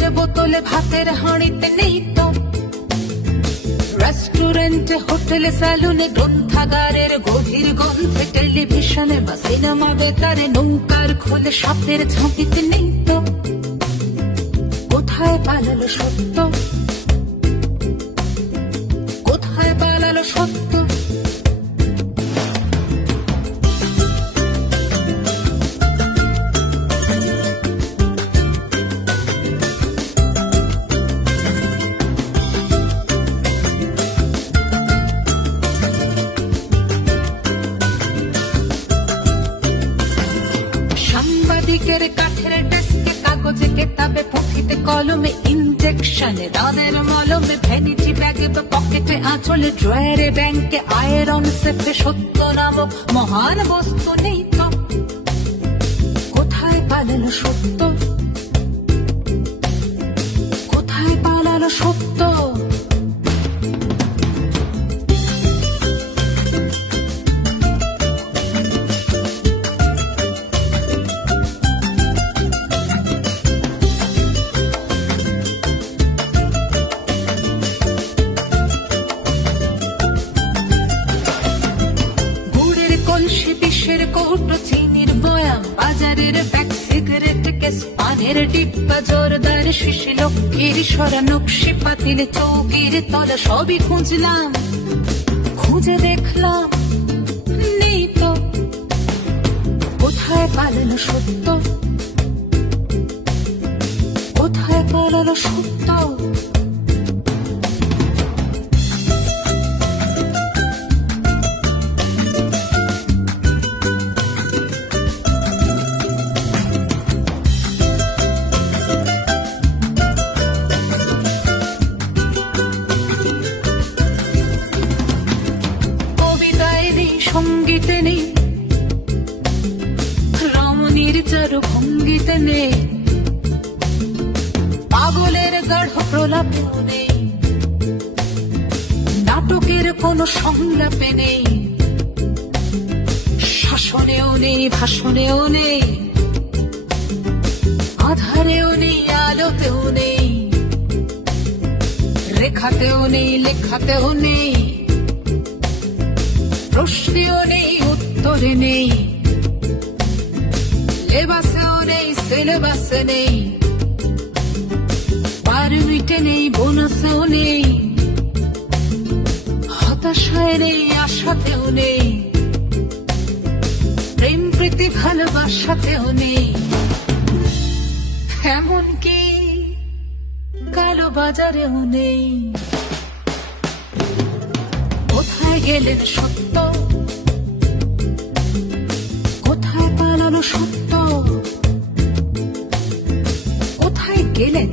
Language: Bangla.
ভাতের হাঁড়িতে নেই তো। রেস্টুরেন্টে হোটেলে স্যালুনে গ্রন্থাগারের গভীর গন্ধে টেলিভিশনে বা সিনেমা বেতারে নৌকার খোলে সাপের ঝাঁকিতে নেই তো। কোথায় পালালো সত্য? সাংবাদিকের কাঠের ডেস্কে কাগজে কেতাবে পুঁথিতে কলমে ইনজেকশনে দানের মলমে ভ্যানিটি ব্যাগে পকেটে আঁচলে ড্রয়ারে ব্যাংকে আয়রন সেফে সত্য নামক মহান বস্তু নেই তো। কোথায় পালালো সত্য? কোথায় পালালো সত্য? কলসি বিষের কৌটো, চিনির বয়াম, বাজারের ব্যাগ সিগারেট কেস পানের ডিব্বা জোরদার শিশি, লক্ষ্মীর সরা নকশি, পাতিল চৌকির তলা, সবই খুঁজলাম, খুঁজে দেখলাম, নেই তো। কোথায় পালালো সত্য? কোথায় পালালো সত্য? সঙ্গীতে নেই রমণীর চারু ভঙ্গিতে নেই পাগলের গাঢ় প্রলাপেও নেই নাটকের কোনো সংলাপে নেই। শাসনেও নেই, ভাষণেও নেই। আধারেও নেই, আলোতেও নেই। রেখাতেও নেই, লেখাতেও নেই। প্রশ্নেও নেই, উত্তরে নেই। লেবাসেও নেই, সিলেবাসে নেই। পারমিটে নেই, বোনাসেও নেই। হতাশায় নেই, আশাতেও নেই। প্রেম প্রীতি ভালোবাসাতেও নেই। এমনকি কালো বাজারেও নেই। কোথায় গেলেন সত্য সত্য। কোথায় গেলেন?